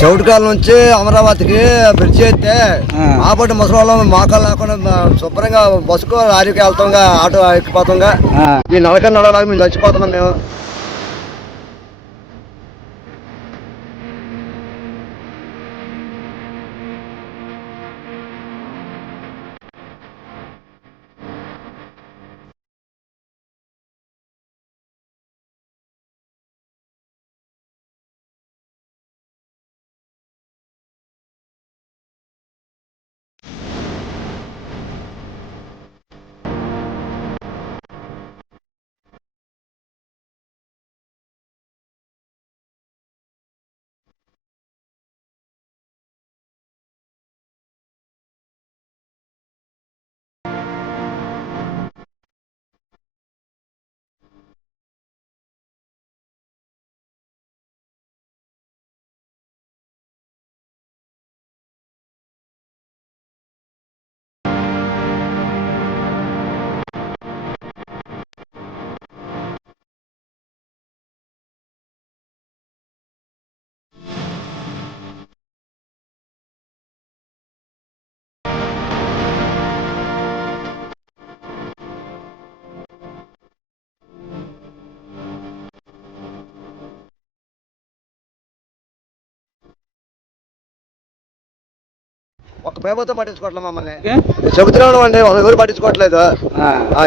చౌటుకాల నుంచి అమరావతికి బ్రిడ్జ్ అయితే ఆ. ఆపటి ముసలి మోకాలు లేకుండా శుభ్రంగా బస్సుకు లారీకి వెళ్తాంగా ఆటో ఎక్కిపోతాంగా. ఆ, ఈ నడక నడవడానికి మేము చచ్చిపోతున్నాం మేము. ఒక పేపర్తో పట్టించుకోవట్లేదు మమ్మల్ని? చెబుతున్నాను అండి ఒక ఎవరు పట్టించుకోవట్లేదు.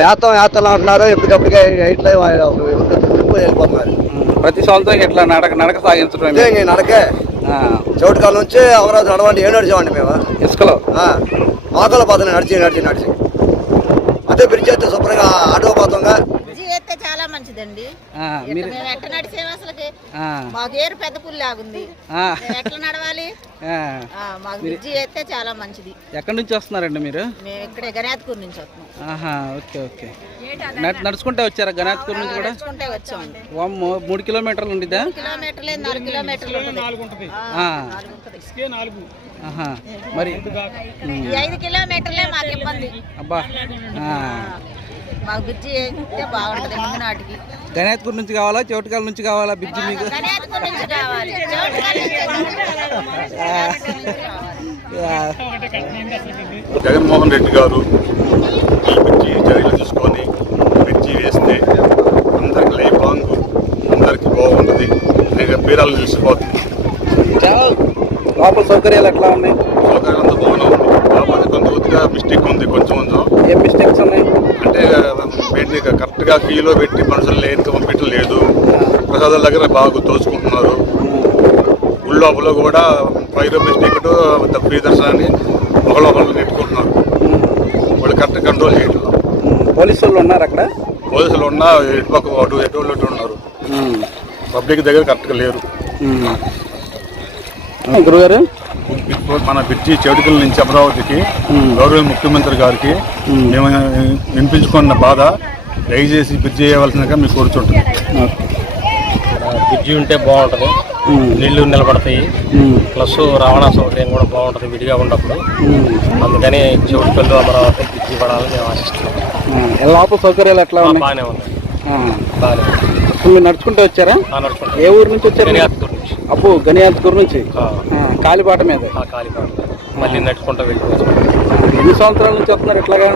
యాత్తం యాత్రలు అంటున్నారు ఎప్పటికప్పటికే ఎయిట్లో వెళ్ళిపోతున్నారు. ప్రతి సంవత్సరం ఇట్లా నడక నడక సాగించడం నడకే? చౌటుకాల నుంచి అమరావతి నడవండి ఏం నడిచామండి మేము? ఇసుకలో? మోకాల పోతున్నాం నడిచి నడిచి నడిచి. అదే బ్రిడ్జ్ అయితే శుభ్రంగా ఆటో పోతాంగా అయితే చాలా మంచిదండి. ఆ, ఎట్ట మీరు మేము ఎట్ట నడిచేవి అసలుకి? ఆ, మాకు ఏరు పెద్ద పుల్లి లాగుంది. ఎట్లా నడవాలి? ఆ. ఆ, మాకు బ్రిడ్జి అయితే చాలా మంచిది. ఎక్కడి నుంచి వస్తున్నారండి మీరు? మేము ఇక్కడే గణాత్కూర్ నుంచి వస్తున్నాం. ఆహా ఓకే ఓకే. నడు- నడుచుకుంటే వచ్చారా గణాత్పూర్ నుంచి కూడా? నడుచుకుంటే వచ్చాం. వామ్మో మూడు కిలోమీటర్లు ఉండిద్దా? కిలోమీటర్లే నాలుగు కిలోమీటర్లు ఉంటుంది. ఆ, ఆ. నాలుగు ఉంటుంది. ఆహా మరి ఐదు కిలోమీటర్లే మాకు ఇబ్బంది. అబ్బా. ఆ. మాకు బ్రిడ్జి బాగుంటుంది ముందు నాటికి గణేత్పూర్ నుంచి కావాలా? చౌటకాల నుంచి కావాలా బిజ్జి మీకు? గణాత్కూర్ నుంచి కావాలి. చోటుకాల నుంచి కావాలి. ఆ, జగన్మోహన్ రెడ్డి గారు ఈ బ్రిడ్జి చర్యలు తీసుకొని బ్రిడ్జి వేస్తే అందరికి లైఫ్ లాంగ్ అందరికి బాగుంటుంది. అనేక పీరాలు నిలిచిపోతుంది చాలా. లోపల సౌకర్యాలు ఎట్లా ఉన్నాయి సౌకర్యం అంతా బాగానే ఉంది కాకపోతే కొంత కొద్దిగా మిస్టేక్ ఉంది కొంచెం కొంచెం ఏం మిస్టేక్స్ ఉన్నాయి అంటే కరెక్ట్గా కీలో పెట్టి మనుషులు లేని పంపించడం లేదు. ప్రసాదాల దగ్గర బాగా దోచుకుంటున్నారు గుడి లోపల కూడా ఫైవ్ రూపీస్ టికెట్ ఫ్రీ దర్శనాన్ని ఒకళ్ళొకళ్ళు నెట్టుకుంటున్నారు. వాళ్ళు కరెక్ట్ కంట్రోల్ చేయట్లేదు పోలీసు వాళ్ళు ఉన్నారు అక్కడ? పోలీసులు ఉన్నా ఎటు పక్క అటు ఎటు వాళ్ళు ఇటు ఉన్నారు పబ్లిక్ దగ్గర కరెక్ట్గా లేరు. గురుగారు? మన బ్రిడ్జి చెడుకుల నుంచి అమరావతికి గౌరవ ముఖ్యమంత్రి గారికి మేము. వినిపించుకున్న బాధ? దయచేసి బ్రిడ్జి చేయవలసిందిగా మీకు కోరుచుంటుంది బ్రిడ్జి ఉంటే బాగుంటుంది. నీళ్ళు నిలబడతాయి. ప్లస్ రవాణా సౌకర్యం కూడా బాగుంటుంది విడిగా ఉన్నప్పుడు. అందుకని కళ్ళు అమరావతి బ్రిడ్జి పడాలని మేము ఆశిస్తున్నాం. లోపల సౌకర్యాలు ఎట్లా ఆ, ఉన్నాయి? బాగానే. బాగానే మీరు నడుచుకుంటూ వచ్చారా? ఏ ఊరు నుంచి వచ్చారు? గణియాత్కూరు నుంచి. అప్పు గణియాత్కూరు నుంచి? కాలిబాట మీద. ఆ కాలిపాట మళ్ళీ నడుచుకుంటూ వెళ్ళిపోవచ్చు. ఎన్ని సంవత్సరాల నుంచి వస్తున్నారు ఇట్లాగా?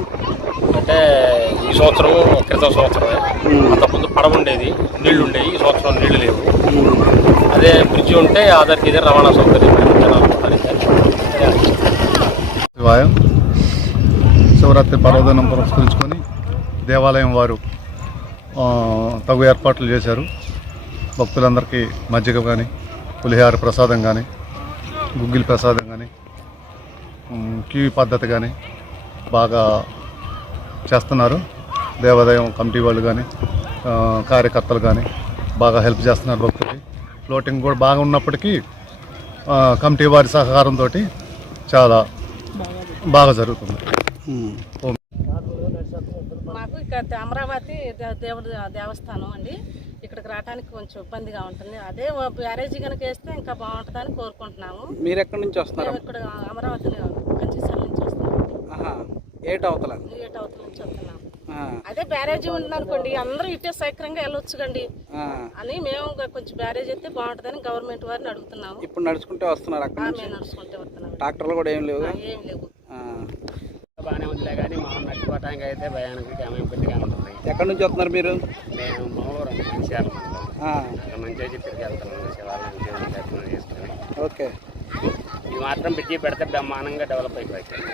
అంటే ఈ సంవత్సరం క్రితం సంవత్సరమే. అంతకుముందు పడవ ఉండేది నీళ్ళు ఉండేవి ఈ సంవత్సరం నీళ్ళు లేవు. అదే బ్రిడ్జి ఉంటే ఆధార్కి ఇదే రవాణా సౌకర్యం. శివాయం. శివరాత్రి పర్వదినం పురస్కరించుకొని దేవాలయం వారు తగు ఏర్పాట్లు చేశారు. భక్తులందరికీ మజ్జిగ కానీ పులిహార ప్రసాదం కానీ గుగ్గిల్ ప్రసాదం కానీ క్యూ పద్ధతి కానీ బాగా చేస్తున్నారు. దేవాలయం కమిటీ వాళ్ళు కానీ కార్యకర్తలు కానీ బాగా హెల్ప్ చేస్తున్నారు భక్తులకి. ఫ్లోటింగ్ కూడా బాగా ఉన్నప్పటికీ కమిటీ వారి సహకారంతో చాలా బాగా జరుగుతుంది. మాకు ఇక్కడ అమరావతి దేవుడి దేవస్థానం అండి. ఇక్కడికి రావడానికి కొంచెం ఇబ్బందిగా ఉంటుంది. అదే బ్యారేజీ కనుక వేస్తే ఇంకా బాగుంటుందని కోరుకుంటున్నాము. మీరు ఎక్కడి నుంచి వస్తున్నారు? ఇక్కడ అమరావతి ఏట అవతల ఏట అవతల నుంచి వస్తున్నాం ఆ, అదే బ్యారేజీ ఉంది అనుకోండి అందరూ ఇటే సౌకర్యంగా వెళ్ళొచ్చు కండి. అని మేము కొంచెం బ్యారేజ్ అయితే బాగుంటుందని గవర్నమెంట్ వారిని అడుగుతున్నాము. ఇప్పుడు నడుచుకుంటే వస్తున్నారు అక్కడ నుంచి? మేము నడుచుకుంటే వస్తున్నాము ట్రాక్టర్లు కూడా ఏం లేవు? ఏం లేవు. ఆ. బాగానే ఉందిలే కానీ మా నడిచిపోవటానికి అయితే భయానికి ఇబ్బందిగా ఉంటుంది ఎక్కడి నుంచి వస్తున్నారు మీరు? మేము మా ఊరు అక్కడ నుంచి వచ్చి తిరిగి వెళ్తున్నాము. శివాలయం చేసుకుని. ఓకే. ఇది మాత్రం బ్రిడ్జి పెడితే బ్రహ్మాండంగా డెవలప్ అయిపోయింది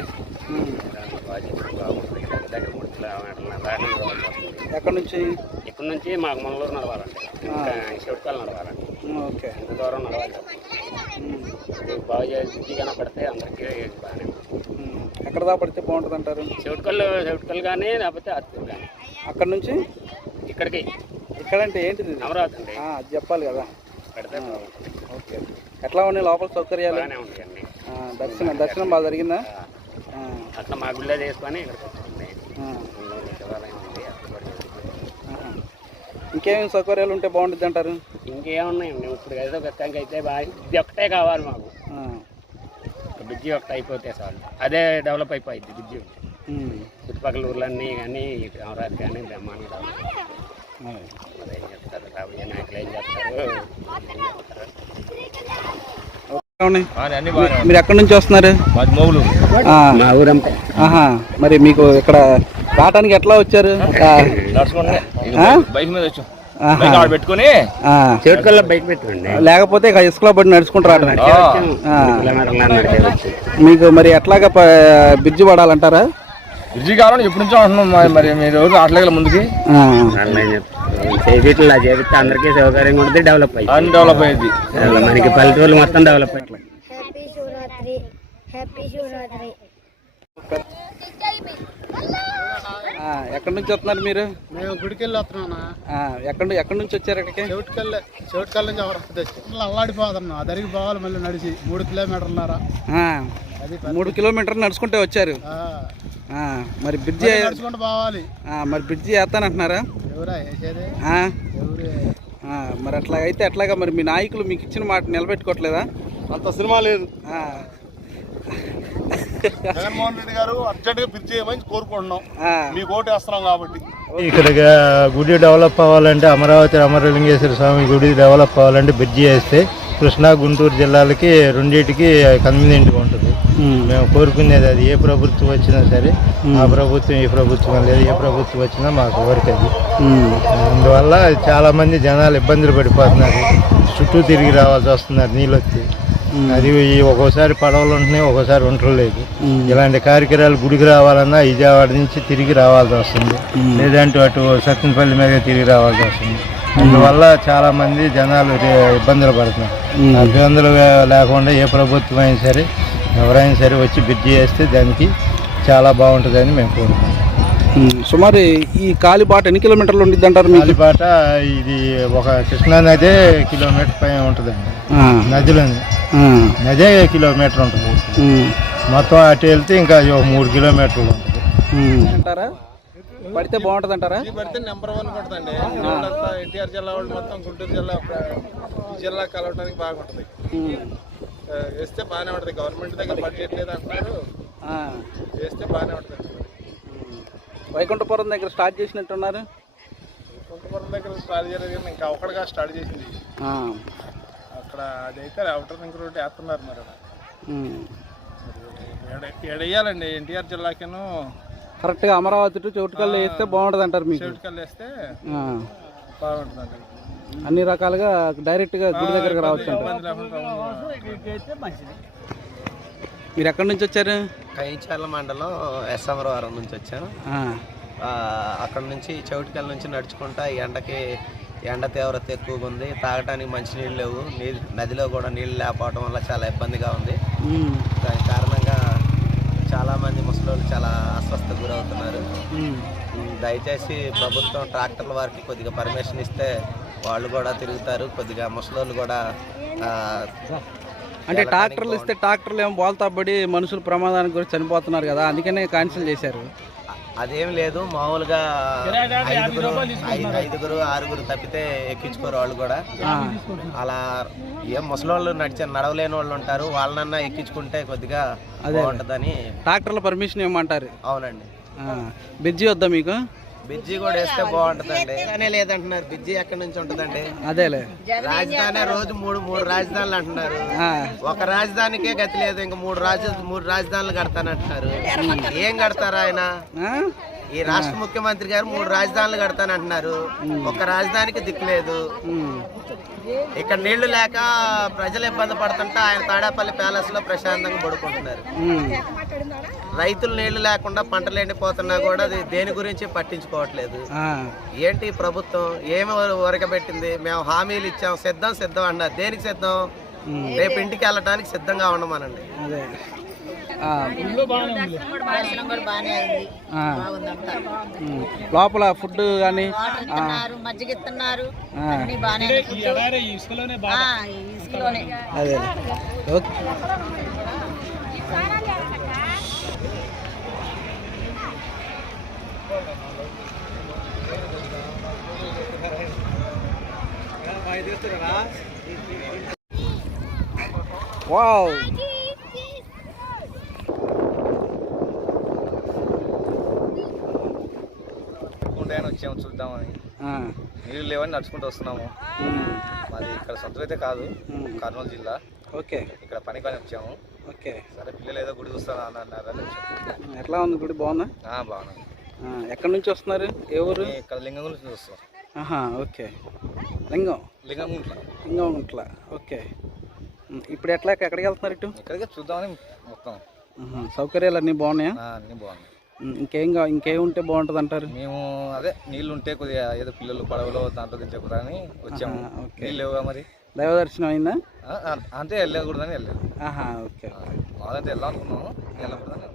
దగ్గర మూడు కిలోమీటర్ల ఎక్కడి నుంచి? ఇక్కడ నుంచి మాకు మంగళూరు చెవిటికాలు నడవాలంటే ఉమ్, ఓకే. ఎంత దూరం నడవాలి. బాగు బ్రిడ్జి కనపడితే అందరికీ బాగానే. ఎక్కడ దా పడితే బాగుంటుంది అంటారు? చెవిటికల్లు చెవిటికల్ కానీ లేకపోతే అత్తూరు కానీ. అక్కడ నుంచి? ఇక్కడికి. ఇక్కడంటే ఏంటిది? అమరావతి అండి. అది చెప్పాలి కదా. పెడితే బాగుంటుంది. ఓకే. ఎట్లా ఉన్నాయి లోపల సౌకర్యాలు? దర్శనం దర్శనం బాగా జరిగిందా? అట్లా మా గుళ్ళో చేసుకొని. ఇంకేమేమి సౌకర్యాలు ఉంటే బాగుంటుంది అంటారు? ఇంకేమున్నాయండి ఇప్పుడు ఏదో గతంగా అయితే బాగా ఇది ఒక్కటే కావాలి మాకు. బ్రిడ్జి ఒకటి అయిపోతే చాలు. అదే డెవలప్ అయిపోయింది బ్రిడ్జి. చుట్టుపక్కల ఊర్లన్నీ కానీ అమరావతి కానీ. అదే. మరి ఎక్కడి నుంచి వస్తున్నారు? మాది మౌలు ఆ, మా ఊరంటే ఆహా మరి మీకు ఇక్కడ రావటానికి ఎట్లా వచ్చారు? ఆ, నడుచుకుంటే ఆ? బైక్ మీద వచ్చాం. ఆహా. బైక్ ఆడ పెట్టుకుని. ఆ, చెట్టుకల్లో బైక్ పెట్టండి లేకపోతే ఇక ఇసుకలో పడి నడుచుకుంటూ రావటం ఆ. మీకు మరి ఎట్లాగా ప- బ్రిడ్జి పడాలంటారా? బ్రిడ్జి కావాలని ఎప్పటి నుంచో అంటున్నాం మరి- మరి మీరు ఎవరు రావట్లేదు ముందుకి. ఆ, చేపిట్లా చేపిస్తే అందరికీ సౌకర్యంగా ఉంటుంది డెవలప్ అయ్యి అన్ని డెవలప్ అయ్యింది మనకి పల్లెటూరు మొత్తం డెవలప్ ఎక్కడి నుంచి వస్తున్నారు మీరు? మేము గుడికి వెళ్ళి వస్తున్నాం ఆ, ఎక్కడి ఎక్కడి నుంచి వచ్చారు ఇక్కడికి? చెవిటికల్లే చెవిటికల్ నుంచి వచ్చి అల్లాడిపోతున్నాం అదరికి పోవాలి మళ్ళీ నడిచి. మూడు అది మూడు కిలోమీటర్లు నడుచుకుంటే వచ్చారు. మరి బ్రిడ్జి పోవాలి. ఆ, మరి బ్రిడ్జి వేస్తానంటున్నారా? ఎవరా వేసేది ఆ, ఎవరు ఆ, మరి అట్లా అయితే ఎట్లాగా మరి మీ నాయకులు మీకు ఇచ్చిన మాట నిలబెట్టుకోవట్లేదా? అంత సినిమా లేదు. ఆ, జగన్మోహన్ రెడ్డి గారు అర్జెంట్గా బ్రిడ్జ్ చేయమని కోరుకుంటున్నాం. మీకు ఓటు వేస్తున్నాం కాబట్టి. ఇక్కడ గుడి డెవలప్ అవ్వాలంటే అమరావతి అమరలింగేశ్వర స్వామి గుడి డెవలప్ అవ్వాలంటే బ్రిడ్జి వేస్తే కృష్ణా గుంటూరు జిల్లాలకి రెండింటికి కన్వీనియంట్గా ఉంటుంది. మేము. కోరుకునేది అది. ఏ ప్రభుత్వం వచ్చినా సరే ఆ ప్రభుత్వం ఈ ప్రభుత్వం లేదు. ఏ ప్రభుత్వం వచ్చినా మాకు ఎవరికి అది. అందువల్ల చాలా మంది జనాలు ఇబ్బందులు పడిపోతున్నారు. చుట్టూ తిరిగి రావాల్సి వస్తున్నారు నీళ్ళు వచ్చి అది ఒక్కోసారి పడవలు ఉంటున్నాయి ఒక్కోసారి ఉండలేదు ఇలాంటి కార్యక్రమాలు గుడికి రావాలన్నా విజయవాడ నుంచి తిరిగి రావాల్సి వస్తుంది. లేదంటే అటు సత్యనపల్లి మీద తిరిగి రావాల్సి వస్తుంది. అందువల్ల చాలా మంది జనాలు ఇబ్బందులు పడుతున్నారు. ఇబ్బందులు లేకుండా ఏ ప్రభుత్వం అయినా సరే ఎవరైనా సరే వచ్చి బ్రిడ్జి చేస్తే దానికి చాలా బాగుంటుందని మేము కోరుకుంటున్నాం. ఉమ్. సుమారు ఈ కాలిబాట ఎన్ని కిలోమీటర్లు ఉండిద్ది అంటారు కాలిబాట ఇది ఒక కృష్ణా నదే కిలోమీటర్ పైన ఉంటుందండి. నదిలో నదే కిలోమీటర్ ఉంటుంది. మొత్తం అటు వెళ్తే ఇంకా ఒక మూడు కిలోమీటర్లు ఉంటుంది. అంటారా? పడితే బాగుంటుంది అంటారా పడితే నెంబర్ వన్ కొడుతుంది ఎన్టీఆర్ జిల్లా వాళ్ళు మొత్తం గుంటూరు జిల్లా జిల్లా కలవడానికి బాగుంటుంది. వేస్తే బాగానే ఉంటుంది. గవర్నమెంట్ దగ్గర బడ్జెట్ లేదు అంటున్నారు ఆ, వేస్తే బాగానే ఉంటుంది. వైకుంఠపురం దగ్గర స్టార్ట్ చేసినట్టున్నారు? కుంటపురం దగ్గర స్టార్ట్ చేయలేదు కానీ ఇంకా ఒకటిగా స్టార్ట్ చేసింది. అక్కడ అదైతే అవుటర్ రింగ్ రోడ్ వేస్తున్నారు మరి ఏడెయ్యాలండి ఎన్టీఆర్ జిల్లాకేను కరెక్ట్గా అమరావతి టు చోటుకల్లు వేస్తే బాగుంటుంది అంటారు మీకు. చెవిటికల్ వేస్తే ఆ, బాగుంటుందండి. అన్ని రకాలుగా డైరెక్ట్గా గుడి దగ్గరకు రావచ్చు మీరు ఎక్కడి నుంచి వచ్చారు? కైచర్ల మండలం ఎస్ఎమరవరం నుంచి వచ్చాను అక్కడ నుంచి చౌటికల్ నుంచి నడుచుకుంటా ఎండకి ఎండ తీవ్రత ఎక్కువగా ఉంది. తాగడానికి మంచినీళ్ళు లేవు. నీళ్ళు నదిలో కూడా నీళ్ళు లేకపోవడం వల్ల చాలా ఇబ్బందిగా ఉంది. దాని కారణంగా చాలామంది ముసలోళ్ళు చాలా అస్వస్థకు గురవుతున్నారు. దయచేసి ప్రభుత్వం ట్రాక్టర్ల వారికి కొద్దిగా పర్మిషన్ ఇస్తే వాళ్ళు కూడా తిరుగుతారు కొద్దిగా ముసలోళ్ళు కూడా అంటే ట్రాక్టర్లు ఇస్తే ట్రాక్టర్లు ఏమో బోల్తా పడి మనుషులు ప్రమాదానికి గురి చనిపోతున్నారు కదా అందుకనే క్యాన్సిల్ చేశారు. అదేం లేదు మామూలుగా ఐదుగురు ఐదుగురు ఆరుగురు తప్పితే ఎక్కించుకోరు వాళ్ళు కూడా. అలా ఏం ముసలోళ్ళు నడిచే నడవలేని వాళ్ళు ఉంటారు వాళ్ళనన్నా ఎక్కించుకుంటే కొద్దిగా బాగుంటుందని ట్రాక్టర్ల పర్మిషన్ ఇవ్వమంటారు. అవునండి. బ్రిడ్జి వద్దా మీకు? బ్రిడ్జి కూడా వేస్తే బాగుంటుందండి. కానీ లేదంటున్నారు. బ్రిడ్జి ఎక్కడి నుంచి ఉంటుందండి? అదేలే. రాజధాని రోజు మూడు మూడు రాజధానులు అంటున్నారు. ఆ, ఒక రాజధానికే గతి లేదు. ఇంకా మూడు రాజ మూడు రాజధానులు కడతానంటున్నారు. ఏం కడతారు ఆయన? ఆ? ఈ రాష్ట్ర ముఖ్యమంత్రి గారు మూడు రాజధానులు కడతానంటున్నారు. ఒక రాజధానికి దిక్కు లేదు ఉమ్. ఇక్కడ నీళ్ళు లేక ప్రజలు ఇబ్బంది పడుతుంటే ఆయన తాడేపల్లి ప్యాలెస్లో ప్రశాంతంగా పడుకుంటున్నారు. రైతులు నీళ్ళు లేకుండా పంటలు ఎండిపోతున్నా కూడా అది దేని గురించి పట్టించుకోవట్లేదు. ఏంటి ప్రభుత్వం? ఏమి ఉరకబెట్టింది మేము హామీలు ఇచ్చాం సిద్ధం సిద్ధం అన్నారు. దేనికి సిద్ధం? రేపు ఇంటికి వెళ్ళడానికి సిద్ధంగా ఉండమనండి. లోపల ఫుడ్ కానీ మజ్జిగ ఇస్తున్నారు అదే. ఓకే. వావ్. ఉంటాయని వచ్చాము చూద్దామని. నీళ్ళు లేవని నడుచుకుంటూ వస్తున్నాము. మాది ఇక్కడ సొంతం అయితే కాదు. కర్నూలు జిల్లా. ఓకే. ఇక్కడ పని పని వచ్చాము. ఓకే. సరే పిల్లలు ఏదో గుడి చూస్తాను అని అన్నారని వచ్చాము ఎట్లా ఉంది గుడి? బాగుందా? బాగున్నాను ఆ, ఎక్కడి నుంచి వస్తున్నారు? ఏ ఊరు? ఇక్కడ లింగం గురించి చూస్తాం ఆహా ఓకే. లింగం? లింగం గుంట్ల లింగం ఉంట్లా ఓకే ఇప్పుడు ఎట్లా ఎక్కడికి వెళ్తున్నారు ఇటు? ఇక్కడికే చూద్దామని మొత్తం. సౌకర్యాలు అన్నీ బాగున్నాయా? అన్నీ బాగున్నాయి. ఇంకేం కా ఇంకేం ఉంటే బాగుంటుంది అంటారు మేము అదే నీళ్ళు ఉంటే కొద్దిగా ఏదో పిల్లలు పడవలో దాంట్లో దించకూడదని వచ్చాము. ఆహా, ఓకే. నీళ్ళు లేవుగా మరి? దైవ దర్శనం అయిందా? ఆ, ఆ, అంతే వెళ్ళకూడదని వెళ్ళలేదు ఆహా ఓకే ఓకే. అనుకున్నాము. వెళ్ళకూడదని